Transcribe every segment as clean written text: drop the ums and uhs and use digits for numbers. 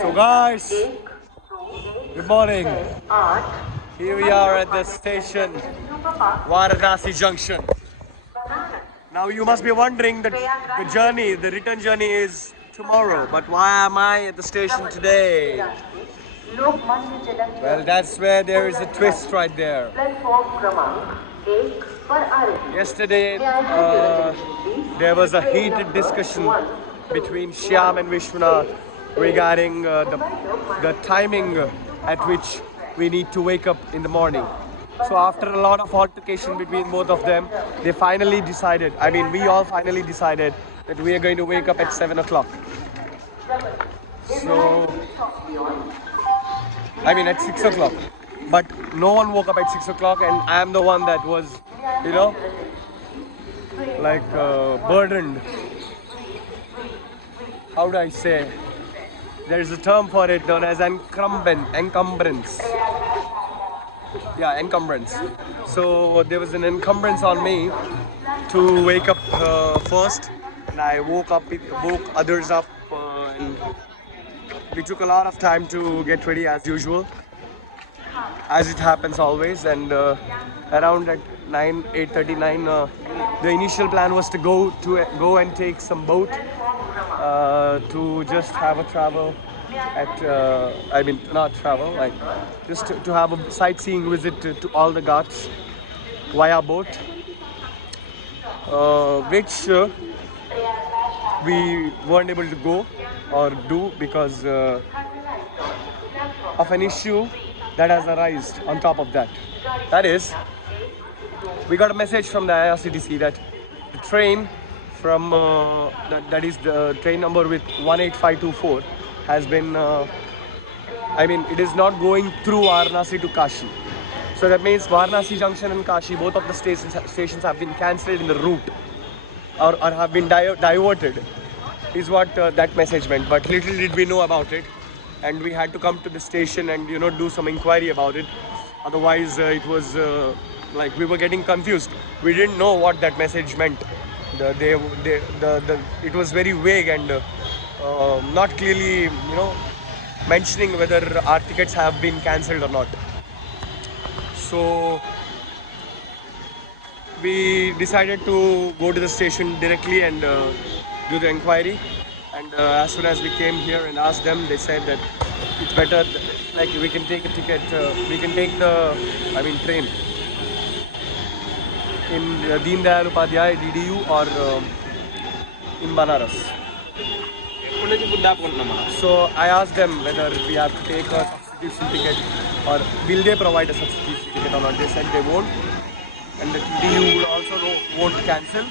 So guys, good morning. Here we are at the station, Varanasi Junction. Now you must be wondering that the return journey is tomorrow. But why am I at the station today? Well, that's where there is a twist right there. Yesterday, there was a heated discussion between Shyam and Vishwanath regarding the timing at which we need to wake up in the morning. So after a lot of altercation between both of them, they finally decided, we all finally decided that we are going to wake up at 7 o'clock. So, at 6 o'clock. But no one woke up at 6 o'clock, and I am the one that was, burdened. How do I say? There is a term for it known as encumbrance. Yeah, encumbrance. So there was an encumbrance on me to wake up first, and I woke others up, and we took a lot of time to get ready as usual, as it happens always. And around at 8:39, the initial plan was to go and take some boat to just have a travel just to have a sightseeing visit to all the ghats via boat, which we weren't able to go or do because of an issue that has arisen on top of that. That is, we got a message from the IRCTC that the train from that is the train number with 18524 has been it is not going through Varanasi to Kashi. So that means Varanasi Junction and Kashi, both of the stations have been cancelled in the route, or have been diverted, is what that message meant. But little did we know about it, and we had to come to the station and do some inquiry about it. Otherwise it was we were getting confused. We didn't know what that message meant. It was very vague and not clearly mentioning whether our tickets have been cancelled or not. So we decided to go to the station directly and do the inquiry. And as soon as we came here and asked them, they said that it's better, we can take a ticket, we can take the train in Deen Dayal Upadhyay DDU or in Banaras. So I asked them whether we have to take a substitution ticket or will they provide a substitution ticket or not. They said they won't, and the DDU won't cancel.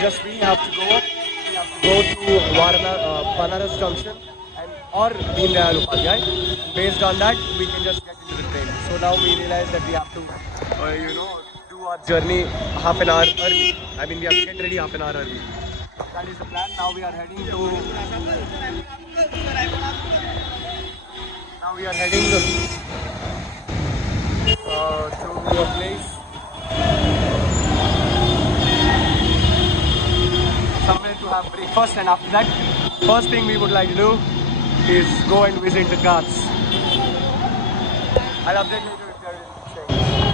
Just we have to go to Banaras Junction or Deen Dayal Upadhyay. Based on that, we can just get into the train. So now we realize that we have to do our journey half an hour early. We have to get ready half an hour early. That is the plan. Now we are heading to a place somewhere to have breakfast, and after that, first thing we would like to do is go and visit the ghats. I'll update later.